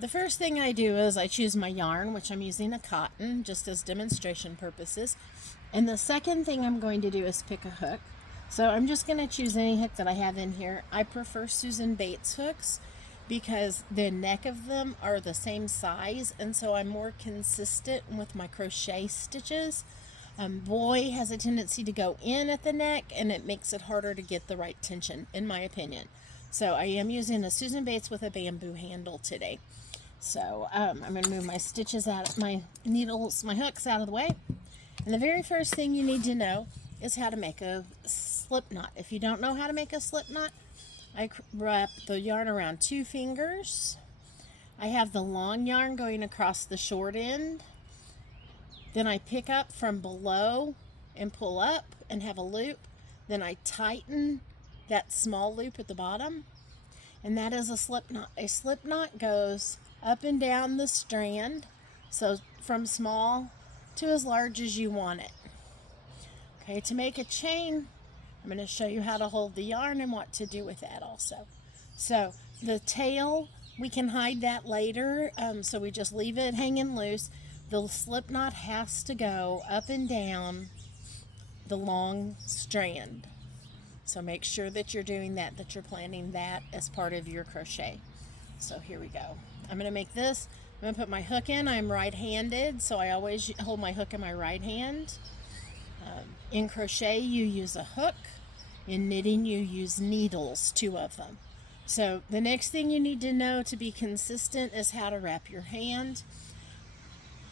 the first thing I do is I choose my yarn, which I'm using a cotton just as demonstration purposes. And the second thing I'm going to do is pick a hook. So I'm just going to choose any hook that I have in here. I prefer Susan Bates hooks because the neck of them are the same size, and so I'm more consistent with my crochet stitches. Boy has a tendency to go in at the neck, and it makes it harder to get the right tension, in my opinion. So I am using a Susan Bates with a bamboo handle today. So I'm going to move my stitches out, my needles, my hooks out of the way. And the very first thing you need to know is how to make a slip knot. If you don't know how to make a slip knot, I wrap the yarn around 2 fingers. I have the long yarn going across the short end. Then I pick up from below and pull up and have a loop. Then I tighten that small loop at the bottom, and that is a slip knot. A slip knot goes up and down the strand, so from small to as large as you want it. Okay, to make a chain, I'm going to show you how to hold the yarn and what to do with that also. So the tail, we can hide that later, so we just leave it hanging loose. The slip knot has to go up and down the long strand. So make sure that you're doing that you're planning that as part of your crochet. So here we go. I'm going to make this. I'm going to put my hook in. I'm right-handed, so I always hold my hook in my right hand. In crochet, you use a hook. In knitting, you use needles, 2 of them. So the next thing you need to know to be consistent is how to wrap your hand.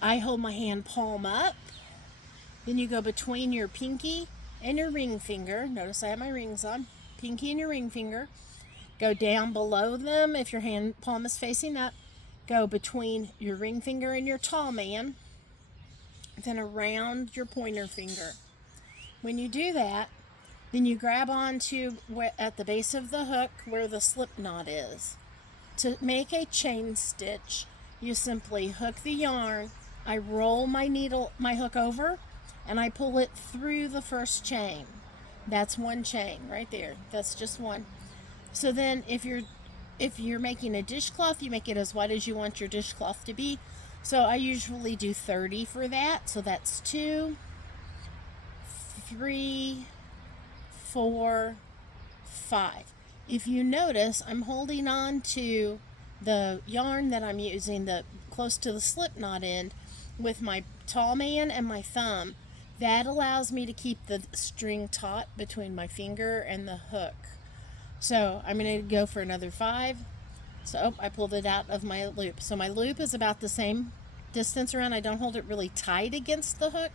I hold my hand palm up. Then you go between your pinky and your ring finger. Notice I have my rings on. Pinky and your ring finger. Go down below them if your hand palm is facing up. Go between your ring finger and your tall man. Then around your pointer finger. When you do that, then you grab onto at the base of the hook where the slip knot is. To make a chain stitch, you simply hook the yarn. I roll my hook over, and I pull it through the first chain. That's one chain right there. That's just one. So then if you're making a dishcloth, you make it as wide as you want your dishcloth to be. So I usually do 30 for that. So that's 2, 3, 4, 5. If you notice, I'm holding on to the yarn that I'm using close to the slip knot end with my tall man and my thumb. That allows me to keep the string taut between my finger and the hook. So I'm going to go for another 5. So I pulled it out of my loop. So my loop is about the same distance around. I don't hold it really tight against the hook,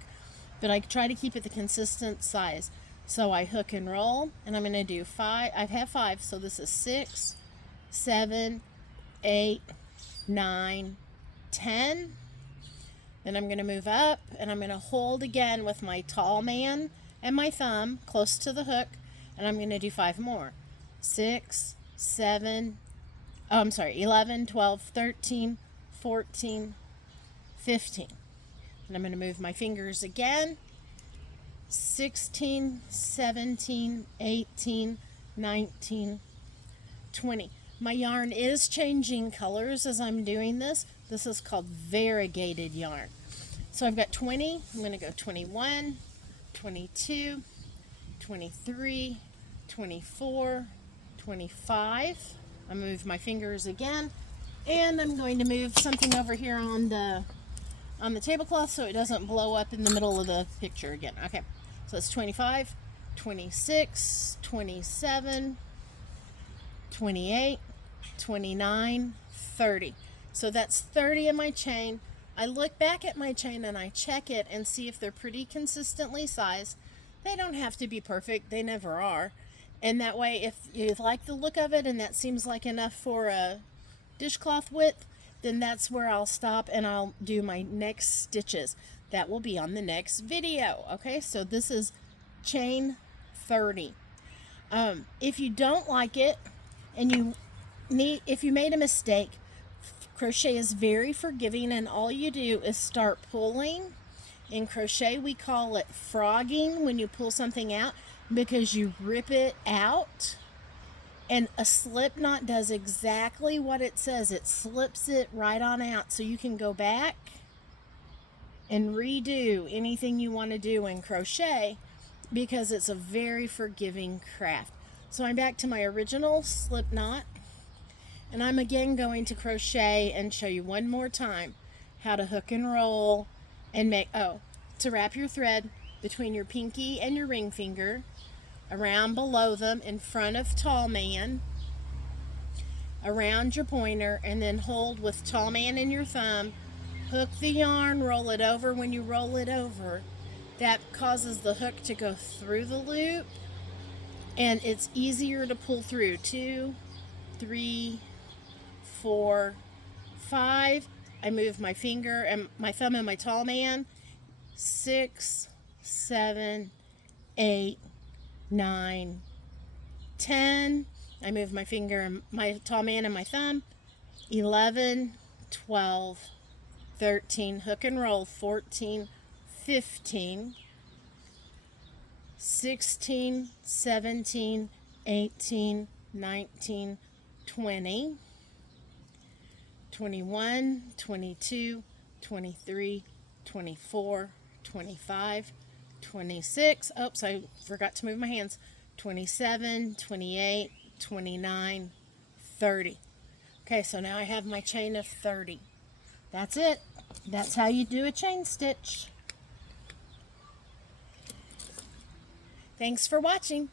but I try to keep it the consistent size. So I hook and roll, and I'm going to do 5. I have 5, so this is 6, 7, 8, 9, 10. Then I'm going to move up, and I'm going to hold again with my tall man and my thumb close to the hook, and I'm going to do 5 more. 6, 7, 11, 12, 13, 14, 15. And I'm going to move my fingers again. 16, 17, 18, 19, 20. My yarn is changing colors as I'm doing this. This is called variegated yarn. So I've got 20. I'm going to go 21, 22, 23, 24, 25. I move my fingers again, and I'm going to move something over here on the tablecloth so it doesn't blow up in the middle of the picture again. Okay, so it's 25, 26, 27, 28, 29, 30. So that's 30 in my chain. I look back at my chain and I check it and see if they're pretty consistently sized. They don't have to be perfect. They never are. And that way, if you like the look of it and that seems like enough for a dishcloth width, then that's where I'll stop and I'll do my next stitches. That will be on the next video. Okay, so this is chain 30. If you don't like it and if you made a mistake, crochet is very forgiving, and all you do is start pulling. In crochet, we call it frogging when you pull something out, because you rip it out And a slip knot does exactly what it says. It slips it right on out, so you can go back and redo anything you want to do in crochet, because it's a very forgiving craft. So I'm back to my original slip knot, and I'm again going to crochet and show you one more time how to hook and roll and make, to wrap your thread between your pinky and your ring finger, around below them in front of tall man, around your pointer, and then hold with tall man in your thumb. Hook the yarn, roll it over. When you roll it over, that causes the hook to go through the loop, and it's easier to pull through. 2, 3, 4, 5. I move my finger and my thumb and my tall man. 6, 7, 8, 9, 10. I move my finger and my tall man and my thumb. 11, 12, 13. Hook and roll. 14, 15, 16, 17, 18, 19, 20, 21, 22, 23, 24, 25, 26. Oops, I forgot to move my hands. 27, 28, 29, 30. Okay, so now I have my chain of 30. That's it. That's how you do a chain stitch. Thanks for watching.